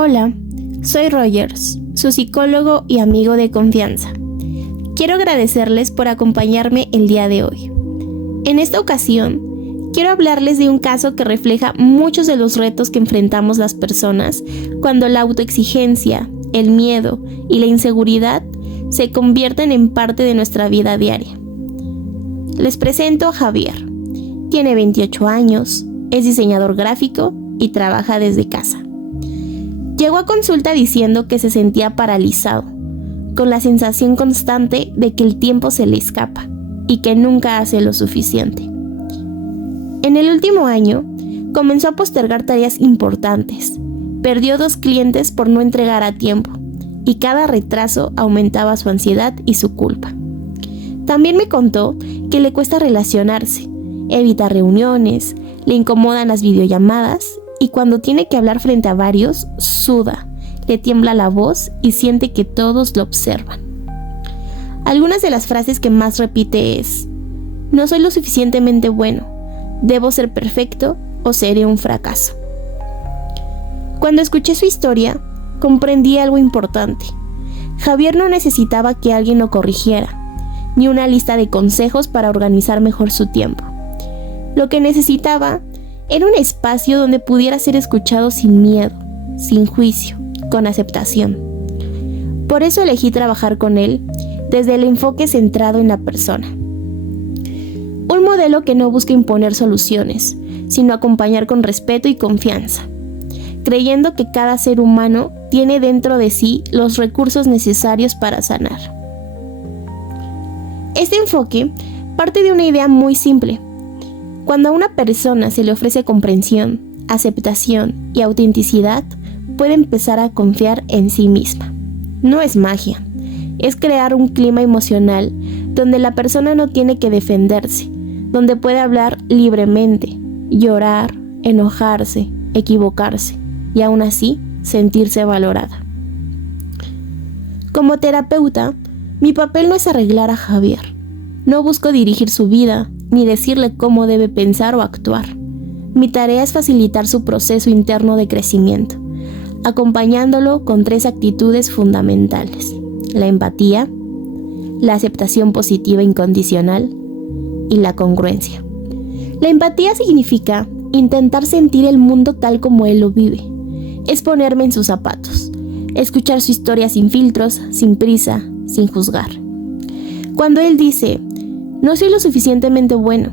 Hola, soy Rogers, su psicólogo y amigo de confianza. Quiero agradecerles por acompañarme el día de hoy. En esta ocasión, quiero hablarles de un caso que refleja muchos de los retos que enfrentamos las personas cuando la autoexigencia, el miedo y la inseguridad se convierten en parte de nuestra vida diaria. Les presento a Javier. Tiene 28 años, es diseñador gráfico y trabaja desde casa. Llegó a consulta diciendo que se sentía paralizado, con la sensación constante de que el tiempo se le escapa y que nunca hace lo suficiente. En el último año, comenzó a postergar tareas importantes, perdió 2 clientes por no entregar a tiempo y cada retraso aumentaba su ansiedad y su culpa. También me contó que le cuesta relacionarse, evita reuniones, le incomodan las videollamadas y cuando tiene que hablar frente a varios, suda, le tiembla la voz y siente que todos lo observan. Algunas de las frases que más repite es: no soy lo suficientemente bueno, debo ser perfecto o seré un fracaso. Cuando escuché su historia, comprendí algo importante. Javier no necesitaba que alguien lo corrigiera, ni una lista de consejos para organizar mejor su tiempo. Lo que necesitaba era un espacio donde pudiera ser escuchado sin miedo, sin juicio, con aceptación. Por eso elegí trabajar con él desde el enfoque centrado en la persona. Un modelo que no busca imponer soluciones, sino acompañar con respeto y confianza, creyendo que cada ser humano tiene dentro de sí los recursos necesarios para sanar. Este enfoque parte de una idea muy simple. Cuando a una persona se le ofrece comprensión, aceptación y autenticidad, puede empezar a confiar en sí misma. No es magia, es crear un clima emocional donde la persona no tiene que defenderse, donde puede hablar libremente, llorar, enojarse, equivocarse y aún así sentirse valorada. Como terapeuta, mi papel no es arreglar a Javier. No busco dirigir su vida ni decirle cómo debe pensar o actuar. Mi tarea es facilitar su proceso interno de crecimiento, acompañándolo con 3 actitudes fundamentales: la empatía, la aceptación positiva incondicional y la congruencia. La empatía significa intentar sentir el mundo tal como él lo vive. Es ponerme en sus zapatos, escuchar su historia sin filtros, sin prisa, sin juzgar. Cuando él dice: no soy lo suficientemente bueno,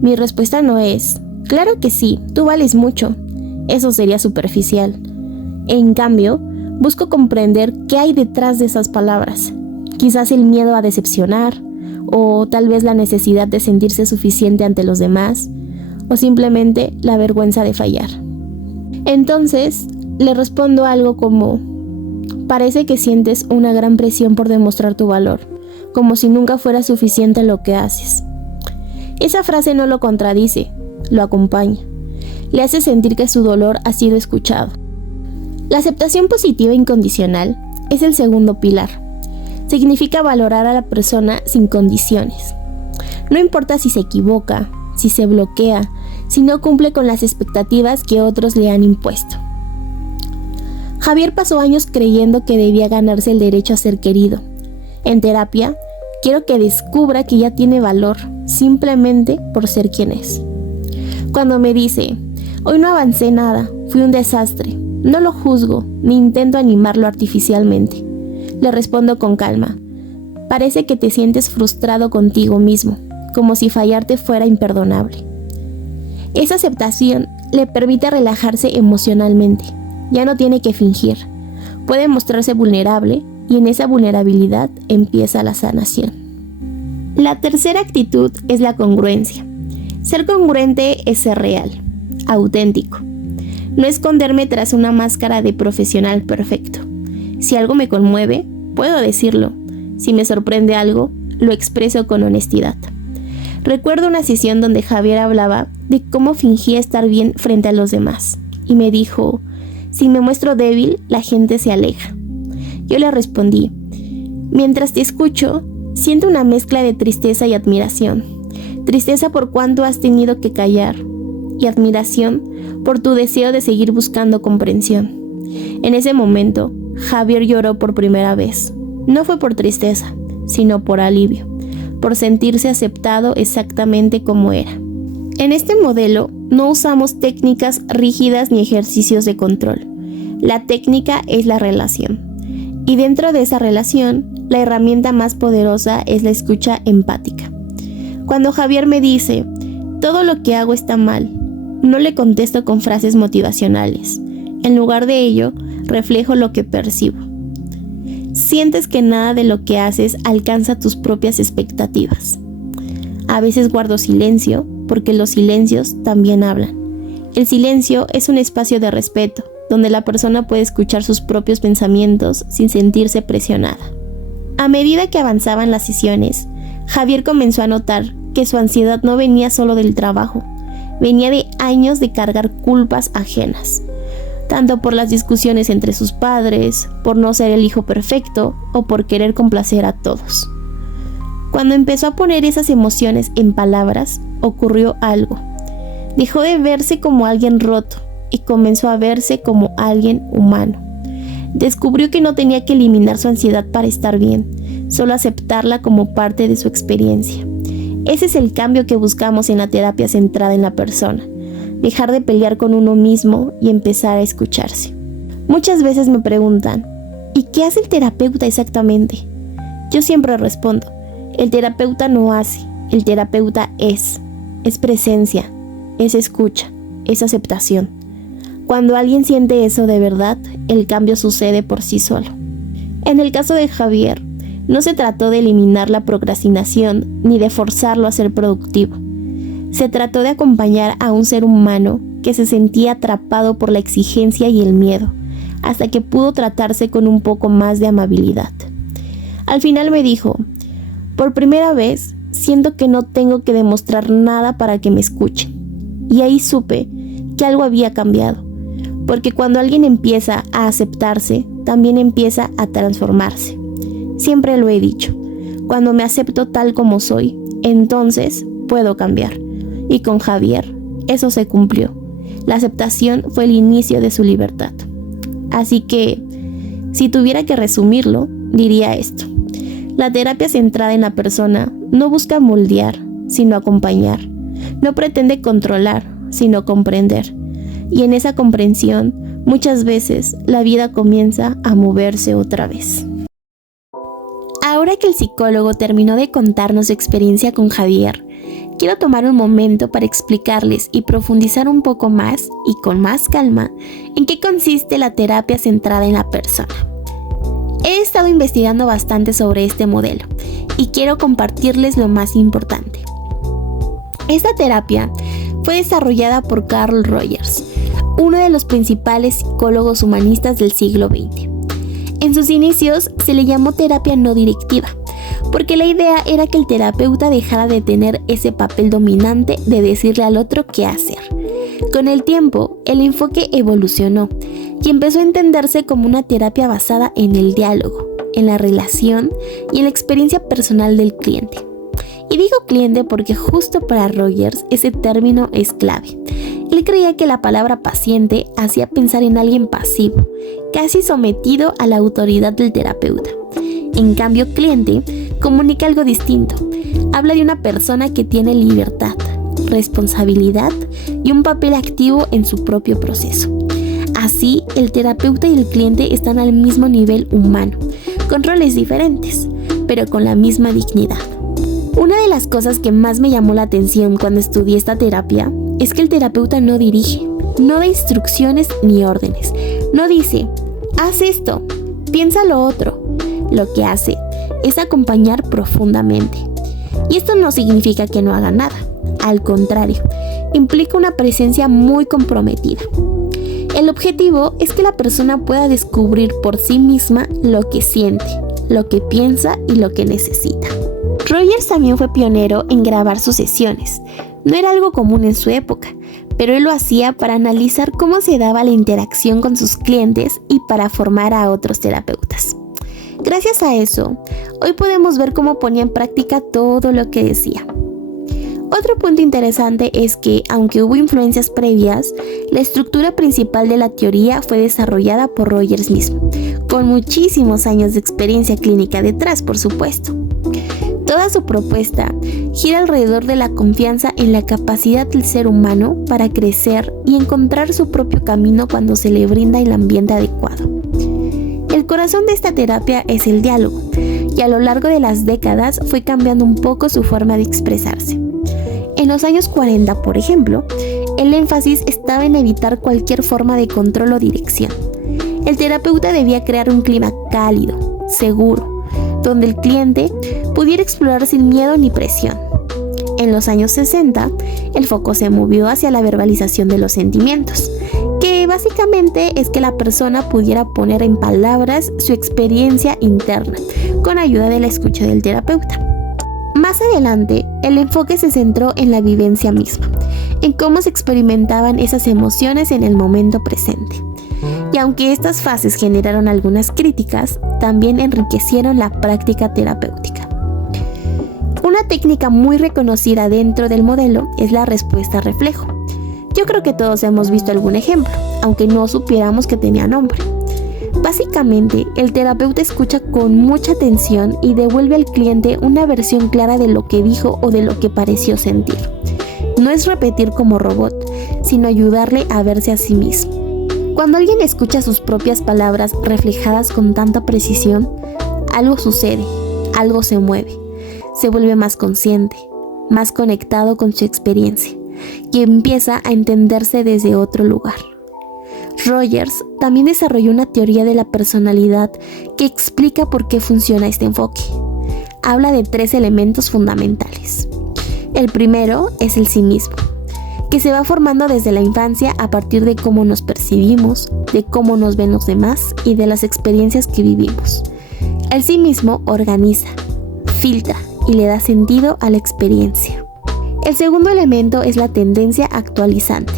mi respuesta no es: claro que sí, tú vales mucho. Eso sería superficial. En cambio, busco comprender qué hay detrás de esas palabras. Quizás el miedo a decepcionar, o tal vez la necesidad de sentirse suficiente ante los demás, o simplemente la vergüenza de fallar. Entonces, le respondo algo como: parece que sientes una gran presión por demostrar tu valor, como si nunca fuera suficiente lo que haces. Esa frase no lo contradice, lo acompaña. Le hace sentir que su dolor ha sido escuchado. La aceptación positiva incondicional es el segundo pilar. Significa valorar a la persona sin condiciones. No importa si se equivoca, si se bloquea, si no cumple con las expectativas que otros le han impuesto. Javier pasó años creyendo que debía ganarse el derecho a ser querido. En terapia, quiero que descubra que ya tiene valor simplemente por ser quien es. Cuando me dice: hoy no avancé nada, fui un desastre, no lo juzgo ni intento animarlo artificialmente. Le respondo con calma: parece que te sientes frustrado contigo mismo, como si fallarte fuera imperdonable. Esa aceptación le permite relajarse emocionalmente. Ya no tiene que fingir, puede mostrarse vulnerable y en esa vulnerabilidad empieza la sanación. La tercera actitud es la congruencia. Ser congruente es ser real, auténtico. No esconderme tras una máscara de profesional perfecto. Si algo me conmueve, puedo decirlo. Si me sorprende algo, lo expreso con honestidad. Recuerdo una sesión donde Javier hablaba de cómo fingía estar bien frente a los demás y me dijo: si me muestro débil, la gente se aleja. Yo le respondí: mientras te escucho, siento una mezcla de tristeza y admiración. Tristeza por cuánto has tenido que callar y admiración por tu deseo de seguir buscando comprensión. En ese momento, Javier lloró por primera vez. No fue por tristeza, sino por alivio, por sentirse aceptado exactamente como era. En este modelo no usamos técnicas rígidas ni ejercicios de control. La técnica es la relación. Y dentro de esa relación, la herramienta más poderosa es la escucha empática. Cuando Javier me dice, todo lo que hago está mal, no le contesto con frases motivacionales. En lugar de ello, reflejo lo que percibo. Sientes que nada de lo que haces alcanza tus propias expectativas. A veces guardo silencio, porque los silencios también hablan. El silencio es un espacio de respeto, donde la persona puede escuchar sus propios pensamientos sin sentirse presionada. A medida que avanzaban las sesiones, Javier comenzó a notar que su ansiedad no venía solo del trabajo, venía de años de cargar culpas ajenas, tanto por las discusiones entre sus padres, por no ser el hijo perfecto o por querer complacer a todos. Cuando empezó a poner esas emociones en palabras, ocurrió algo. Dejó de verse como alguien roto y comenzó a verse como alguien humano. Descubrió que no tenía que eliminar su ansiedad para estar bien, solo aceptarla como parte de su experiencia. Ese es el cambio que buscamos en la terapia centrada en la persona. Dejar de pelear con uno mismo y empezar a escucharse. Muchas veces me preguntan, ¿y qué hace el terapeuta exactamente? Yo siempre respondo, el terapeuta no hace, el terapeuta es presencia, es escucha, es aceptación. Cuando alguien siente eso de verdad, el cambio sucede por sí solo. En el caso de Javier, no se trató de eliminar la procrastinación ni de forzarlo a ser productivo. Se trató de acompañar a un ser humano que se sentía atrapado por la exigencia y el miedo, hasta que pudo tratarse con un poco más de amabilidad. Al final me dijo, por primera vez siento que no tengo que demostrar nada para que me escuchen. Y ahí supe que algo había cambiado, porque cuando alguien empieza a aceptarse, también empieza a transformarse. Siempre lo he dicho, cuando me acepto tal como soy, entonces puedo cambiar. Y con Javier, eso se cumplió. La aceptación fue el inicio de su libertad. Así que, si tuviera que resumirlo, diría esto. La terapia centrada en la persona no busca moldear, sino acompañar. No pretende controlar, sino comprender. Y en esa comprensión, muchas veces, la vida comienza a moverse otra vez. Ahora que el psicólogo terminó de contarnos su experiencia con Javier, quiero tomar un momento para explicarles y profundizar un poco más y con más calma en qué consiste la terapia centrada en la persona. He estado investigando bastante sobre este modelo y quiero compartirles lo más importante. Esta terapia fue desarrollada por Carl Rogers, uno de los principales psicólogos humanistas del siglo XX. En sus inicios se le llamó terapia no directiva, porque la idea era que el terapeuta dejara de tener ese papel dominante de decirle al otro qué hacer. Con el tiempo, el enfoque evolucionó y empezó a entenderse como una terapia basada en el diálogo, en la relación y en la experiencia personal del cliente. Y digo cliente porque justo para Rogers ese término es clave. Él creía que la palabra paciente hacía pensar en alguien pasivo, casi sometido a la autoridad del terapeuta. En cambio, cliente comunica algo distinto. Habla de una persona que tiene libertad, responsabilidad y un papel activo en su propio proceso. Así, el terapeuta y el cliente están al mismo nivel humano, con roles diferentes, pero con la misma dignidad. Una de las cosas que más me llamó la atención cuando estudié esta terapia es que el terapeuta no dirige, no da instrucciones ni órdenes. No dice, haz esto, piensa lo otro. Lo que hace es acompañar profundamente. Y esto no significa que no haga nada. Al contrario, implica una presencia muy comprometida. El objetivo es que la persona pueda descubrir por sí misma lo que siente, lo que piensa y lo que necesita. Rogers también fue pionero en grabar sus sesiones. No era algo común en su época, pero él lo hacía para analizar cómo se daba la interacción con sus clientes y para formar a otros terapeutas. Gracias a eso, hoy podemos ver cómo ponía en práctica todo lo que decía. Otro punto interesante es que, aunque hubo influencias previas, la estructura principal de la teoría fue desarrollada por Rogers mismo, con muchísimos años de experiencia clínica detrás, por supuesto. Toda su propuesta gira alrededor de la confianza en la capacidad del ser humano para crecer y encontrar su propio camino cuando se le brinda el ambiente adecuado. El corazón de esta terapia es el diálogo, y a lo largo de las décadas fue cambiando un poco su forma de expresarse. En los años 40, por ejemplo, el énfasis estaba en evitar cualquier forma de control o dirección. El terapeuta debía crear un clima cálido, seguro, donde el cliente pudiera explorar sin miedo ni presión. En los años 60, el foco se movió hacia la verbalización de los sentimientos, que básicamente es que la persona pudiera poner en palabras su experiencia interna, con ayuda de la escucha del terapeuta. Más adelante, el enfoque se centró en la vivencia misma, en cómo se experimentaban esas emociones en el momento presente. Y aunque estas fases generaron algunas críticas, también enriquecieron la práctica terapéutica. Una técnica muy reconocida dentro del modelo es la respuesta reflejo. Yo creo que todos hemos visto algún ejemplo, aunque no supiéramos que tenía nombre. Básicamente, el terapeuta escucha con mucha atención y devuelve al cliente una versión clara de lo que dijo o de lo que pareció sentir. No es repetir como robot, sino ayudarle a verse a sí mismo. Cuando alguien escucha sus propias palabras reflejadas con tanta precisión, algo sucede, algo se mueve, se vuelve más consciente, más conectado con su experiencia y empieza a entenderse desde otro lugar. Rogers también desarrolló una teoría de la personalidad que explica por qué funciona este enfoque. Habla de 3 elementos fundamentales. El primero es el sí mismo, que se va formando desde la infancia a partir de cómo nos percibimos, de cómo nos ven los demás y de las experiencias que vivimos. El sí mismo organiza, filtra y le da sentido a la experiencia. El segundo elemento es la tendencia actualizante,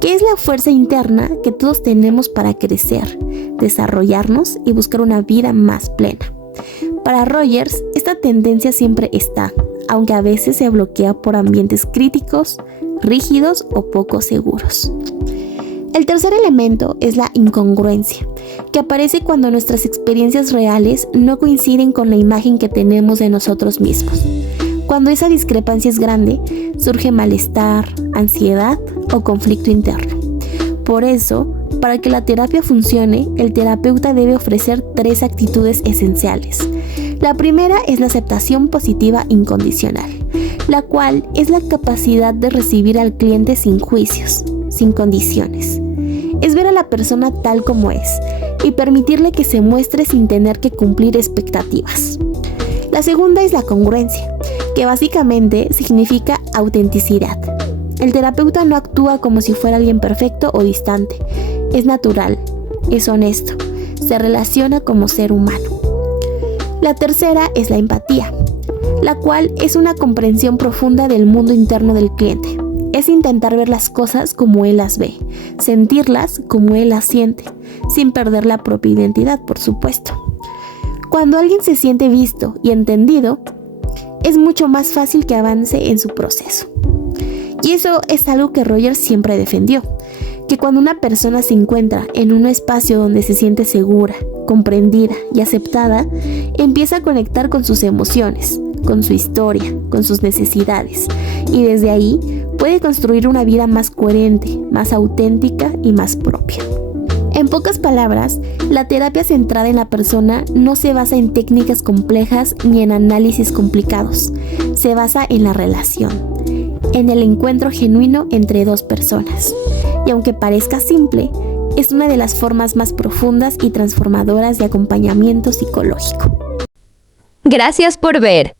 que es la fuerza interna que todos tenemos para crecer, desarrollarnos y buscar una vida más plena. Para Rogers, esta tendencia siempre está, aunque a veces se bloquea por ambientes críticos, rígidos o poco seguros. El tercer elemento es la incongruencia, que aparece cuando nuestras experiencias reales no coinciden con la imagen que tenemos de nosotros mismos. Cuando esa discrepancia es grande, surge malestar, ansiedad o conflicto interno. Por eso, para que la terapia funcione, el terapeuta debe ofrecer 3 actitudes esenciales. La primera es la aceptación positiva incondicional, la cual es la capacidad de recibir al cliente sin juicios, sin condiciones. Es ver a la persona tal como es y permitirle que se muestre sin tener que cumplir expectativas. La segunda es la congruencia, que básicamente significa autenticidad. El terapeuta no actúa como si fuera alguien perfecto o distante. Es natural, es honesto, se relaciona como ser humano. La tercera es la empatía, la cual es una comprensión profunda del mundo interno del cliente. Es intentar ver las cosas como él las ve, sentirlas como él las siente, sin perder la propia identidad, por supuesto. Cuando alguien se siente visto y entendido, es mucho más fácil que avance en su proceso. Y eso es algo que Rogers siempre defendió, que cuando una persona se encuentra en un espacio donde se siente segura, comprendida y aceptada, empieza a conectar con sus emociones, con su historia, con sus necesidades, y desde ahí puede construir una vida más coherente, más auténtica y más propia. En pocas palabras, la terapia centrada en la persona no se basa en técnicas complejas ni en análisis complicados. Se basa en la relación, en el encuentro genuino entre 2 personas. Y aunque parezca simple, es una de las formas más profundas y transformadoras de acompañamiento psicológico. Gracias por ver.